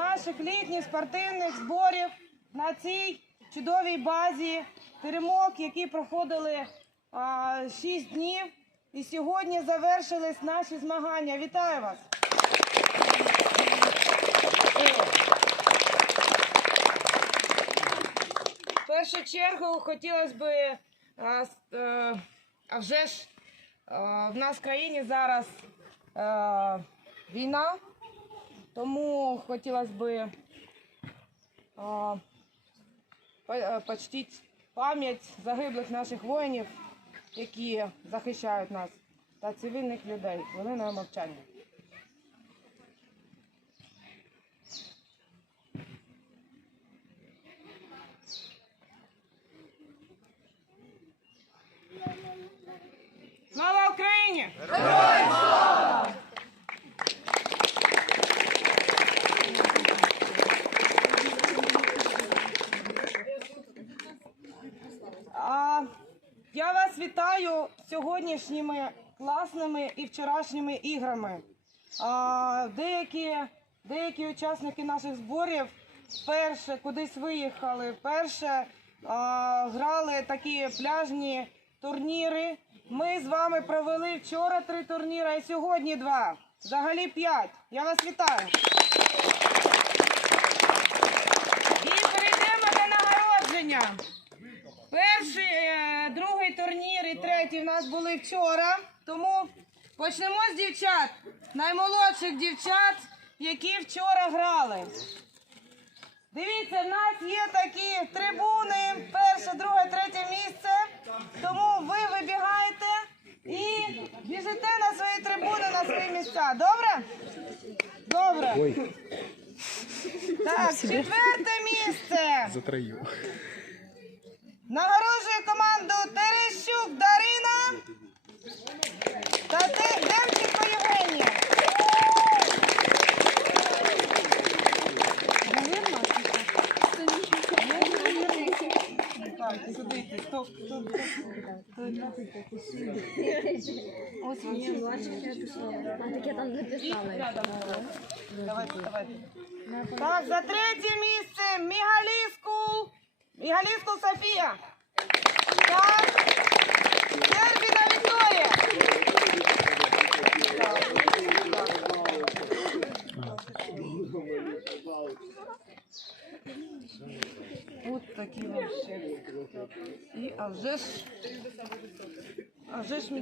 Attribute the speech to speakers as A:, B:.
A: наших літніх спортивних зборів на цій чудовій базі теремок, які проходили а, 6 днів. І сьогодні завершились наші змагання. Вітаю вас! В першу чергу хотілося б, а, е, а вже ж е, в нас в країні зараз е, війна, тому хотілося б е, почтити пам'ять загиблих наших воїнів, які захищають нас, та цивільних людей. Хвилиною мовчання. Слава Україні! А, я вас вітаю сьогоднішніми класними і вчорашніми іграми. Деякі, деякі учасники наших зборів вперше кудись виїхали, вперше грали такі пляжні турніри. Ми з вами провели вчора три турніри, і сьогодні два. Взагалі п'ять. Я вас вітаю. І перейдемо до нагородження. Перший, другий турнір і третій в нас були вчора. Тому почнемо з дівчат. Наймолодших дівчат, які вчора грали. Дивіться, в нас є такі трибуни, перше, друге, третє місце. Тому ви вибігаєте і біжите на свої трибуни, на свої місця. Добре? Добре. Так, четверте місце.
B: Затраю.
A: Нагороджує команду Терещук Дарина та Де- Демченко Євгенія. Ось вони.
C: А таке там написали.
A: Давайте, давайте. Так, за третє місце Мігаліскул. Мігаліскул Софія. Так. Дербіна Вікторія. От такі вообще. І, а вже ж, а вже ж